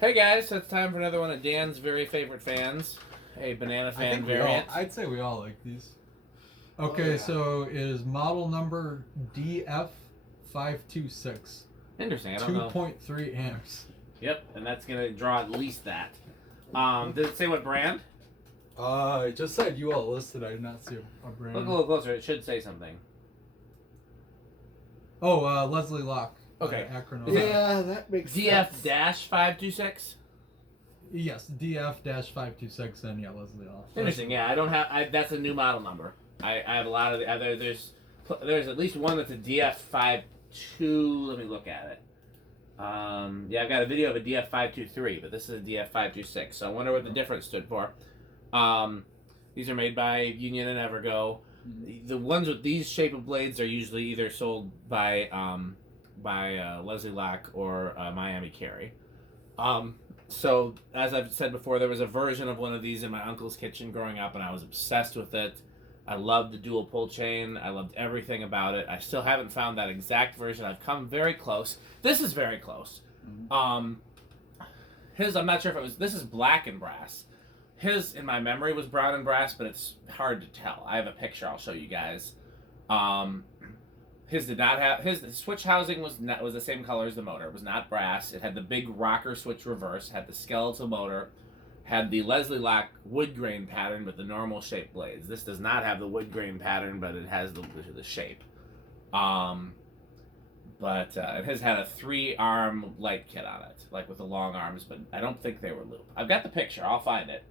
Hey guys, so it's time for another one of Dan's very favorite fans, a Bananafan variant. I'd say we all like these. Okay, so it is model number DF-526. Interesting, I don't know. 2.3 amps. Yep, and that's going to draw at least that. Does it say what brand? It just said you all listed. I did not see a brand. Look a little closer, it should say something. Oh, Leslie Locke. Okay. Akron. Yeah, that makes sense. DF-526? Yes, DF-526 and yeah, Leslie Locke. Interesting, yeah, I don't have, that's a new model number. I have a lot of, there's at least one that's a DF-52, let me look at it. Yeah, I've got a video of a DF-523, but this is a DF-526, so I wonder what the difference stood for. These are made by Union and Evergo. The ones with these shape of blades are usually either sold by Leslie Locke or Miami Carry. So, as I've said before, there was a version of one of these in my uncle's kitchen growing up, and I was obsessed with it. I loved the dual pull chain. I loved everything about it. I still haven't found that exact version. I've come very close. This is very close. His, I'm not sure if it was, this is black and brass. His, in my memory, was brown and brass, but it's hard to tell. I have a picture I'll show you guys. His did not have, his switch housing was the same color as the motor. It was not brass. It had the big rocker switch reverse, had the skeletal motor, had the Leslie Locke wood grain pattern with the normal shaped blades. This does not have the wood grain pattern, but it has the shape. But his had a 3-arm light kit on it, like with the long arms, but I don't think they were loop. I've got the picture. I'll find it.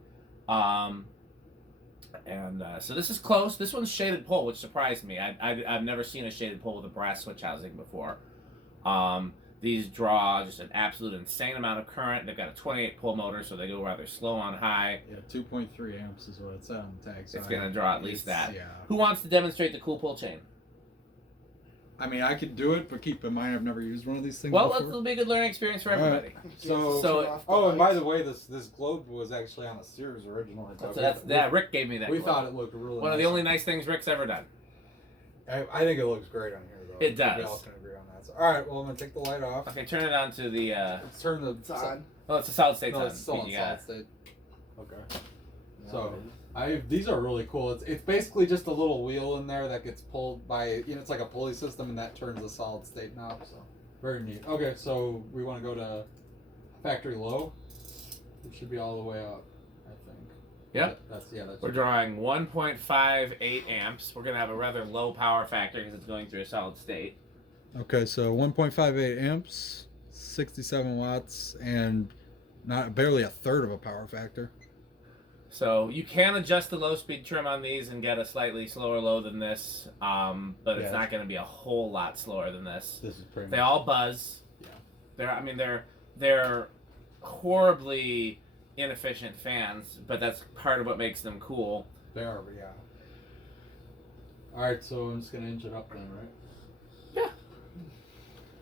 So this is close. This one's shaded pole, which surprised me. I've never seen a shaded pole with a brass switch housing before. These draw just an absolute insane amount of current. They've got a 28 pole motor, so they go rather slow on high. Yeah, 2.3 amps is what it said on the tag. So it's going to draw at least that. Yeah. Who wants to demonstrate the cool pull chain? I mean, I could do it, but keep in mind I've never used one of these things Well, before. it'll be a good learning experience for everybody. So oh, and by the way, this globe was actually on a Sears originally. Yeah, Rick gave me that. We globe. thought it looked really one nice. of the only nice things Rick's ever done. I think it looks great on here, though. It does. We all can agree on that. So, all right, well, I'm gonna take the light off. Okay, turn it on to the. Let's turn the. It's on. Oh, it's a solid state. No, it's still on You got solid it. state. Okay. So these are really cool. It's basically just a little wheel in there that gets pulled by, it's like a pulley system, and that turns the solid state knob. So very neat. Okay, so we want to go to factory low. It should be all the way up, I think. Yep. That's We're drawing 1.58 amps. We're gonna have a rather low power factor because it's going through a solid state. Okay, so 1.58 amps, 67 watts, and barely a third of a power factor. So you can adjust the low speed trim on these and get a slightly slower low than this, but it's not going to be a whole lot slower than this. This is pretty. They all buzz. Yeah. They're horribly inefficient fans, but that's part of what makes them cool. They are, but yeah. All right, so I'm just gonna inch it up then, right? Yeah.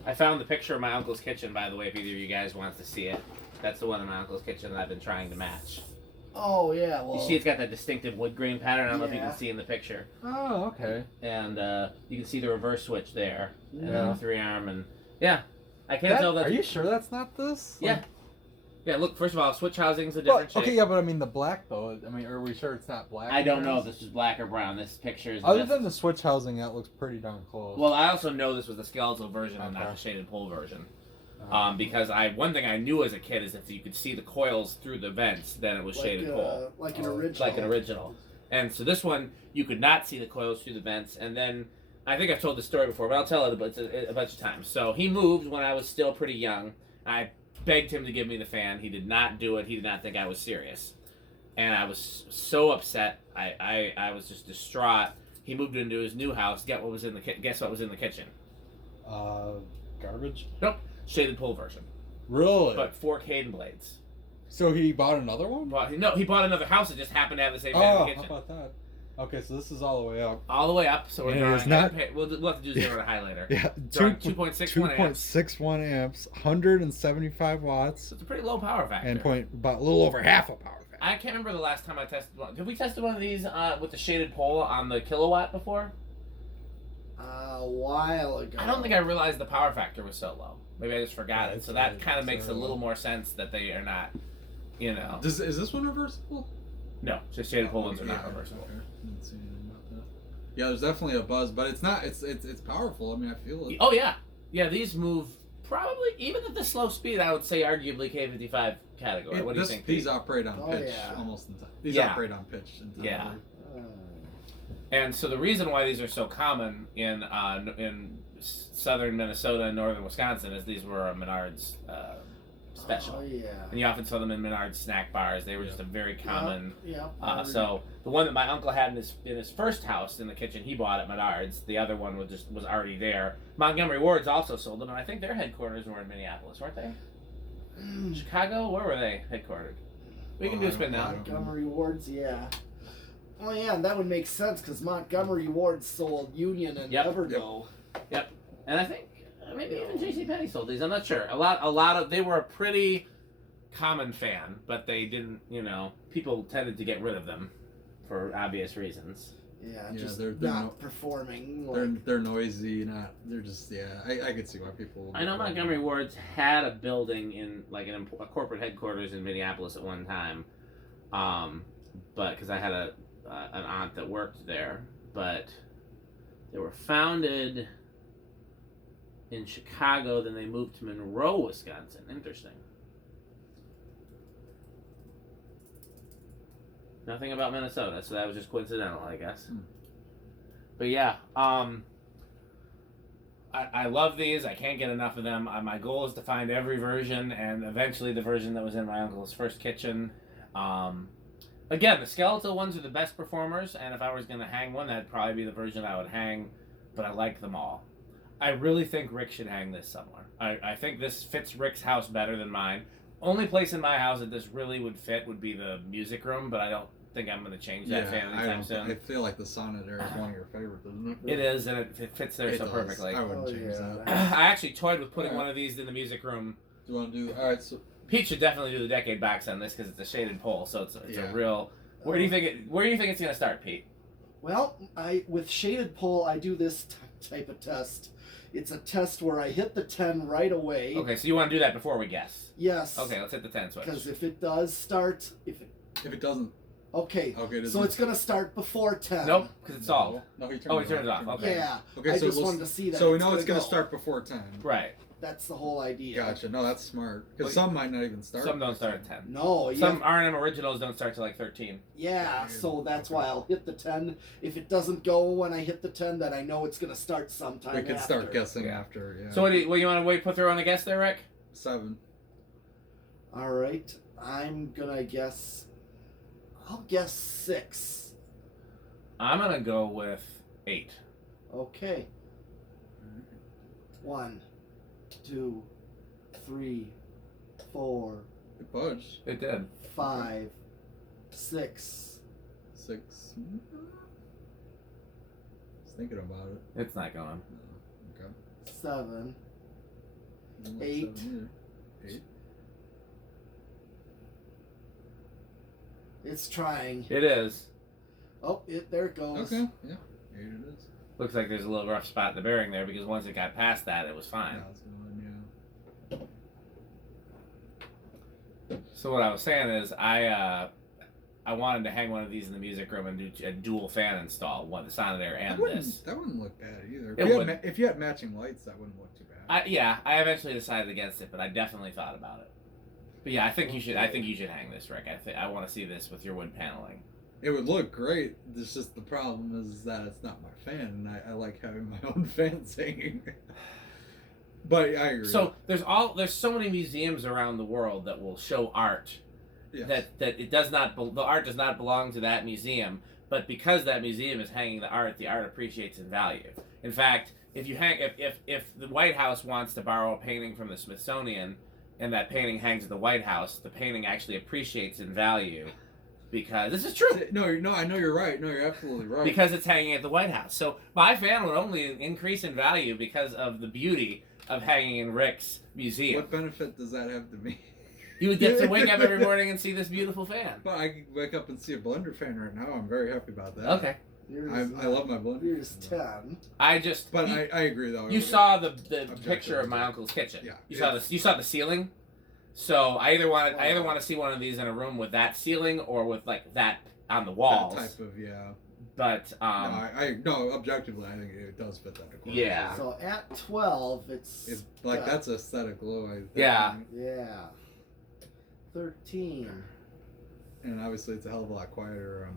I found the picture of my uncle's kitchen, by the way, if either of you guys wants to see it. That's the one in my uncle's kitchen that I've been trying to match. Oh, yeah, well... You see it's got that distinctive wood grain pattern. I don't know if you Yeah. can see in the picture. Oh, okay. And you can see the reverse switch there. And then the 3-arm. And yeah, I can't tell that. Are you sure that's not this? Yeah. Yeah, look, first of all, switch housing's a different shape. Okay, yeah, but I mean the black, though. I mean, are we sure it's not black? I don't know if this is black or brown. This picture is... Other than the switch housing, that looks pretty darn close. Well, I also know this was the skeletal version and not the shaded pole version. Because one thing I knew as a kid is if you could see the coils through the vents, then it was shaded pole. Like an original. Like an original. And so this one, you could not see the coils through the vents. And then, I think I've told this story before, but I'll tell it a bunch of times. So he moved when I was still pretty young. I begged him to give me the fan. He did not do it. He did not think I was serious. And I was so upset. I was just distraught. He moved into his new house. Guess what was in the kitchen? Garbage? Nope. Shaded pole version. Really? But 4 cane blades. So he bought another one? He bought another house that just happened to have the same fan in the kitchen. How about that? Okay, so this is all the way up. All the way up, so we're drawing... We'll have to do 0 to high later. Yeah, 2.61 amps, 175 watts. So it's a pretty low power factor. And about a little over half a power factor. I can't remember the last time I tested one. Did we test one of these with the shaded pole on the kilowatt before? A while ago. I don't think I realized the power factor was so low. Maybe I just forgot it. That's So that right. kind of makes a So- little more sense that they are not, you know. Is this one reversible? No, just shaded pole ones are Yeah, not reversible. okay. Didn't see anything about that. Yeah, there's definitely a buzz, but it's not. It's powerful. I mean, I feel it. Oh yeah, yeah. These move probably even at the slow speed. I would say arguably K55 category. What do you think? These Pete? operate on Oh, pitch yeah. almost entirely. These Yeah. operate on pitch entirely. Yeah. Uh, And so the reason why these are so common in southern Minnesota and northern Wisconsin is these were a Menards special. Oh yeah. And you often saw them in Menards snack bars. They were just a very common. Yeah. So the one that my uncle had in his first house in the kitchen, he bought at Menards. The other one was already there. Montgomery Ward's also sold them, and I think their headquarters were in Minneapolis, weren't they? Chicago? Where were they headquartered? We can do a spin now. Montgomery Wards, yeah. Oh yeah, and that would make sense because Montgomery Ward sold Union and Yep. Evergo. And I think maybe even JCPenney sold these. I'm not sure. A lot of they were a pretty common fan, but they didn't. People tended to get rid of them for obvious reasons. Yeah, Yeah, just they're not performing. Like, They're noisy. They're just I could see why people. I know Montgomery Ward's had a building in like a corporate headquarters in Minneapolis at one time, but because I had an aunt that worked there, but they were founded in Chicago, then they moved to Monroe, Wisconsin. Interesting. Nothing about Minnesota, so that was just coincidental, I guess. But yeah, I love these. I can't get enough of them. My goal is to find every version, and eventually the version that was in my uncle's first kitchen. Again, the skeletal ones are the best performers, and if I was going to hang one, that'd probably be the version I would hang, but I like them all. I really think Rick should hang this somewhere. I think this fits Rick's house better than mine. Only place in my house that this really would fit would be the music room, but I don't think I'm going to change that fan anytime soon. I feel like the sonnet area is one of your favorites, isn't it? It is, and it fits there so does. perfectly. I wouldn't Oh, change yeah. that. I actually toyed with putting one of these in the music room. Do you want to do? All right, so Pete should definitely do the decade box on this because it's a shaded pole, so it's Yeah. a real. Where do you think it's going to start, Pete? well, with shaded pole, I do this type of test. It's a test where I hit the 10 right away. Okay, so you want to do that before we guess? Yes. Okay, let's hit the 10 switch. Because if it does start, if it doesn't, okay, okay, so it's gonna start before 10. Nope, because it's stalled. No, he turned Oh, he turned it off. Okay. Yeah. Okay, I so just we'll- wanted to see that. So we know it's gonna gonna start before 10. Right. That's the whole idea. Gotcha. No, that's smart. Because Well, some might not even start. Some don't start at 10. No, yeah. Some R&M originals don't start till like 13. Yeah, so that's why I'll hit the 10. If it doesn't go when I hit the 10, then I know it's gonna start sometime. We can after. start guessing Yeah. after. Yeah. So what do you want to put through on a guess there, Rick? 7. All right, I'm gonna guess. I'll guess 6. I'm gonna go with 8. Okay. 1, 2, 3, 4, It budged. It did. 5, 6. 6. I was thinking about it. It's not going. Okay. 7. Not 8. 7 either. 8. It's trying. It is. Oh, there it goes. Okay. Yeah. 8 it is. Looks like there's a little rough spot in the bearing there because once it got past that, it was fine. Yeah, that's one, yeah. So what I was saying is I wanted to hang one of these in the music room and do a dual fan install, one the Sonitaire and this. That wouldn't look bad either. It wouldn't. If you had matching lights, that wouldn't look too bad. I eventually decided against it, but I definitely thought about it. But yeah, I think you should hang this, Rick. I want to see this with your wood paneling. It would look great. It's just the problem is that it's not my fan, and I like having my own fans hanging. But I agree. So there's so many museums around the world that will show art Yes. that it does not the art does not belong to that museum, but because that museum is hanging the art appreciates in value. In fact, if the White House wants to borrow a painting from the Smithsonian and that painting hangs at the White House, the painting actually appreciates in value because this is true. No, I know you're right. No, you're absolutely right. Because it's hanging at the White House. So my fan would only increase in value because of the beauty of hanging in Rick's museum. What benefit does that have to me? You would get to wake up every morning and see this beautiful fan. Well, I could wake up and see a blender fan right now. I'm very happy about that. Okay. I love my blender. Here's 10. I just. But I agree though. You saw the picture of my uncle's kitchen. Yeah. You saw the ceiling. So I either want to see one of these in a room with that ceiling or with like that on the walls. That type of But no, objectively, I think it does fit that decor. Yeah. So at 12, it's like that's aesthetic glow. I think. Yeah. Yeah. 13. And obviously, it's a hell of a lot quieter.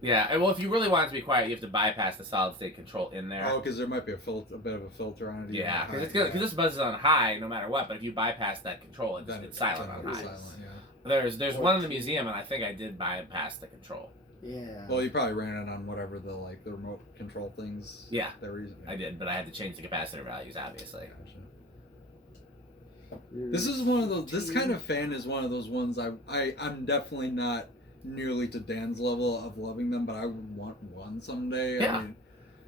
Yeah, well, if you really want it to be quiet, you have to bypass the solid state control in there. Oh, because there might be a bit of a filter on it. Yeah, because this buzzes on high no matter what. But if you bypass that control, it's silent on high. Silent, yeah. There's one in the museum, and I think I did bypass the control. Yeah. Well, you probably ran it on whatever the remote control things. Yeah, they were using. I did, but I had to change the capacitor values, obviously. This is one of those. This kind of fan is one of those ones. I'm definitely not nearly to Dan's level of loving them, but I would want one someday. Yeah. I mean,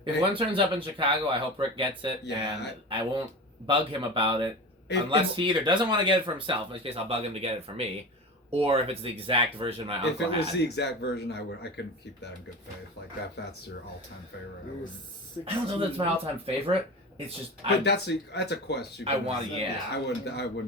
If one turns up in Chicago, I hope Rick gets it. Yeah, and I won't bug him about it unless he either doesn't want to get it for himself, in which case I'll bug him to get it for me, or if it's the exact version my uncle If it was had. the exact version, I couldn't keep that in good faith. Like that's your all-time favorite. I don't know if that's my all-time favorite. It's just But that's a quest. I want to. Yeah. I wouldn't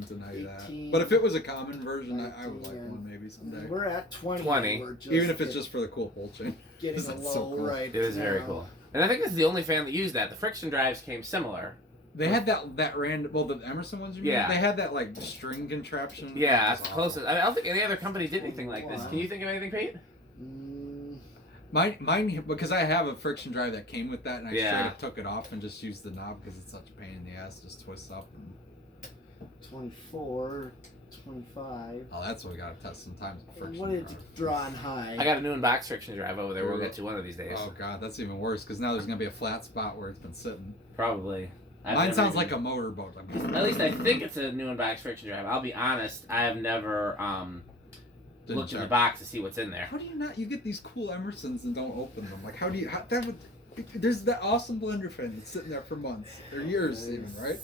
deny 18, that. But if it was a common version, I would like 19, one maybe someday. We're at 20. 20. We're just Even if it's just for the cool pull chain. getting a That's low so cool. right. It was very now. cool. And I think this is the only fan that used that. The friction drives came similar. They had that random. Well, the Emerson ones. You mean? Yeah. They had that string contraption. Yeah, That that's was the awesome. closest. I don't think any other company did anything like this. Can you think of anything, Pete? Mine, because I have a friction drive that came with that, and I Yeah. straight up took it off and just used the knob because it's such a pain in the ass. Just twists up. And, 24, 25. oh, that's what we gotta test sometimes. Friction What did drive. you draw on high? I got a new box friction drive over there. We'll get to one of these days. Oh god, that's even worse because now there's gonna be a flat spot where it's been sitting. Probably. Mine sounds like a motorboat. At least I think it's a new box friction drive. I'll be honest. I have never Didn't looked in the check. box to see what's in there. How do you not? You get these cool Emersons and don't open them. Like, how do you? That would. There's that awesome blender fan that's sitting there for months or years, even, right?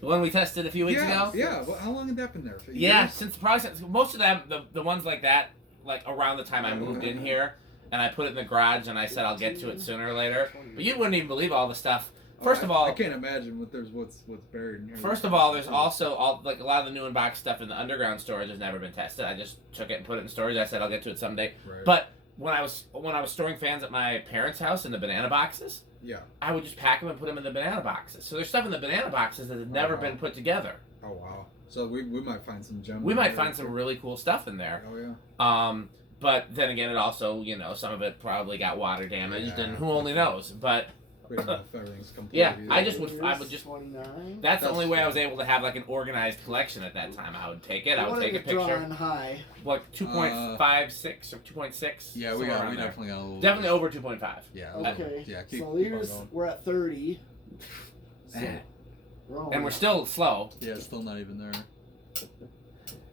The one we tested a few weeks yeah, ago. yeah. Well, how long had that been there? For Yeah, years? since most of them, the ones like that, like around the time I moved in here, and I put it in the garage, and I said I'll get to it sooner or later. But you wouldn't even believe all the stuff. First of all, I can't imagine what's buried in here. First of all, there's also a lot of the new in-box stuff in the underground storage has never been tested. I just took it and put it in storage. I said I'll get to it someday. Right. But when I was storing fans at my parents' house in the banana boxes, yeah. I would just pack them and put them in the banana boxes. So there's stuff in the banana boxes that has never been put together. Oh wow. So we might find some gems. We might find some really cool stuff in there. Oh yeah. But then again, it also, some of it probably got water damaged, Yeah. and who only knows. But We don't know if everything's complete. yeah, either. I would just. 29. That's the only way I was able to have like an organized collection at that time. I would take it. I would What take a did you draw picture. on high? What 2.56 or 2.6? Yeah, somewhere around there. definitely got a little. Definitely over 2.5. Yeah. Okay. Yeah. So here's going. we're at 30. So Eh. And we're still slow. Yeah, it's still not even there.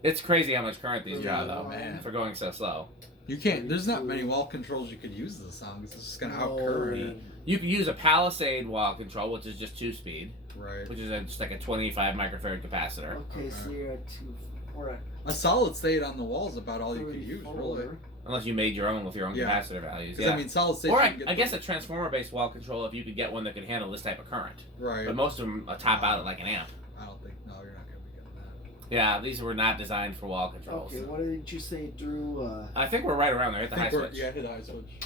It's crazy how much current these draw Yeah, though, man. for going so slow. You can't. There's not many wall controls you could use this on because it's just gonna outcurrent it. You could use a Palisade wall control, which is just 2-speed, Right. which is just like a 25 microfarad capacitor. Okay, so Okay. you're at 2. We're at A solid state on the wall is about all you could use, 34. really. Unless you made your own with your own Yeah. capacitor values. Because Yeah. I mean, solid state. Or you I, can get I guess a transformer-based wall control if you could get one that could handle this type of current. Right. But most of them top out at like an amp. I don't think. No, you're not gonna be getting that. Yeah, these were not designed for wall controls. Okay, what did you say, Drew? I think we're right around there. Hit the high switch. Yeah, hit the high switch.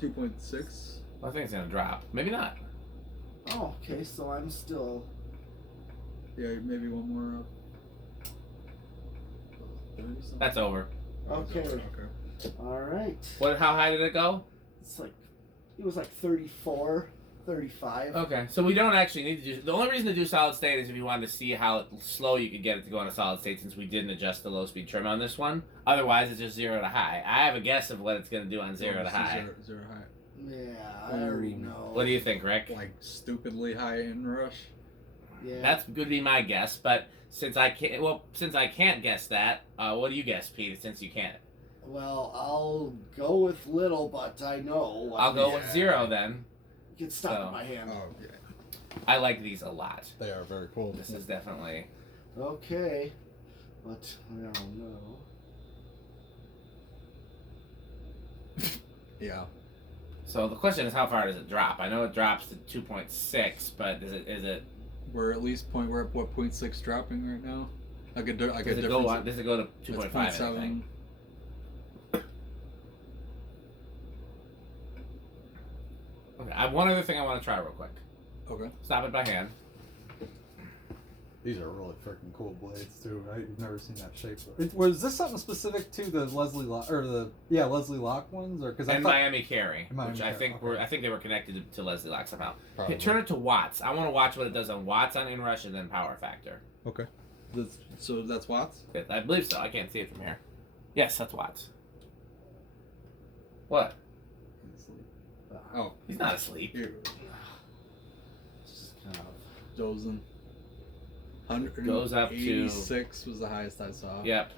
2.6. Well, I think it's gonna drop. Maybe not. Oh, okay, so I'm still. Yeah, maybe one more up. 30 something? That's over. Oh, it's Okay. over, okay. Alright. What? How high did it go? It's like. It was like 34, 35. Okay, so we don't actually need to do. The only reason to do solid state is if you wanted to see how slow you could get it to go on a solid state, since we didn't adjust the low speed trim on this one. Otherwise, it's just 0 to high. I have a guess of what it's gonna do on 0 to high. Zero high. Yeah, I already know. What do you think, Rick? Like stupidly high in rush. Yeah. That's going to be my guess, but since I can't guess that, what do you guess, Pete? Since you can't, Well, I'll go with little, but I know. I'll go Yeah. with 0 then. You can stop So. in my hand. Oh yeah. I like these a lot. They are very cool. This is definitely. Okay. But I don't know. Yeah. So the question is, how far does it drop? I know it drops to 2.6, but is it? We're at least we're at what 0.6 dropping right now. Does it go to 2.5? Anything? Okay. I have one other thing I want to try real quick. Okay. Stop it by hand. These are really freaking cool blades too, right? You've never seen that shape. Was this something specific to the Leslie Locke or Leslie Locke ones, or because Miami Carry, Miami which I think Carry, I think they were connected to Leslie Locke somehow. Probably. Turn it to watts. I want to watch what it does on watts on inrush and then power factor. Okay. So that's watts. I believe so. I can't see it from here. Yes, that's watts. What? Oh, He's not asleep. here. Just kind of Dozing. Goes up to 86 was the highest I saw. Yep.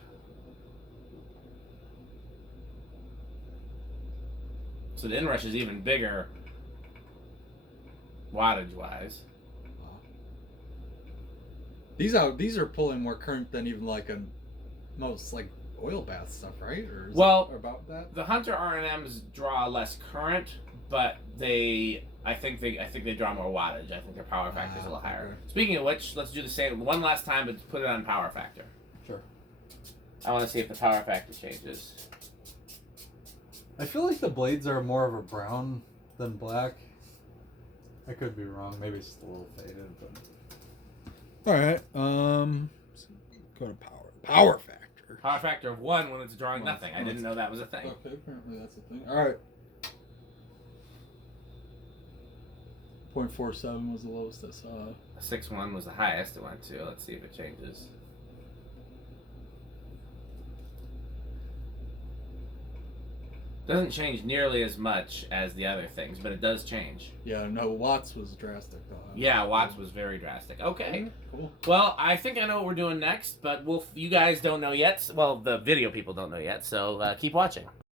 So the inrush is even bigger wattage wise. Wow. These are pulling more current than even like most like oil bath stuff, right? Or is Well, it about that? The Hunter R&Ms draw less current, but I think they draw more wattage. I think their power factor is a little higher. Okay. Speaking of which, let's do the same one last time, but put it on power factor. Sure. I want to see if the power factor changes. I feel like the blades are more of a brown than black. I could be wrong. Maybe it's just a little faded, but. All right. Go to power factor. Power factor of 1 when it's drawing nothing. I didn't know that was a thing. Okay, apparently that's a thing. All right. 0.47 was the lowest I saw. 6.1 was the highest it went to. Let's see if it changes. Doesn't change nearly as much as the other things, but it does change. Yeah, no, watts was drastic though. Yeah, watts was very drastic. Okay. Cool. Well, I think I know what we're doing next, but you guys don't know yet. Well, the video people don't know yet, so keep watching.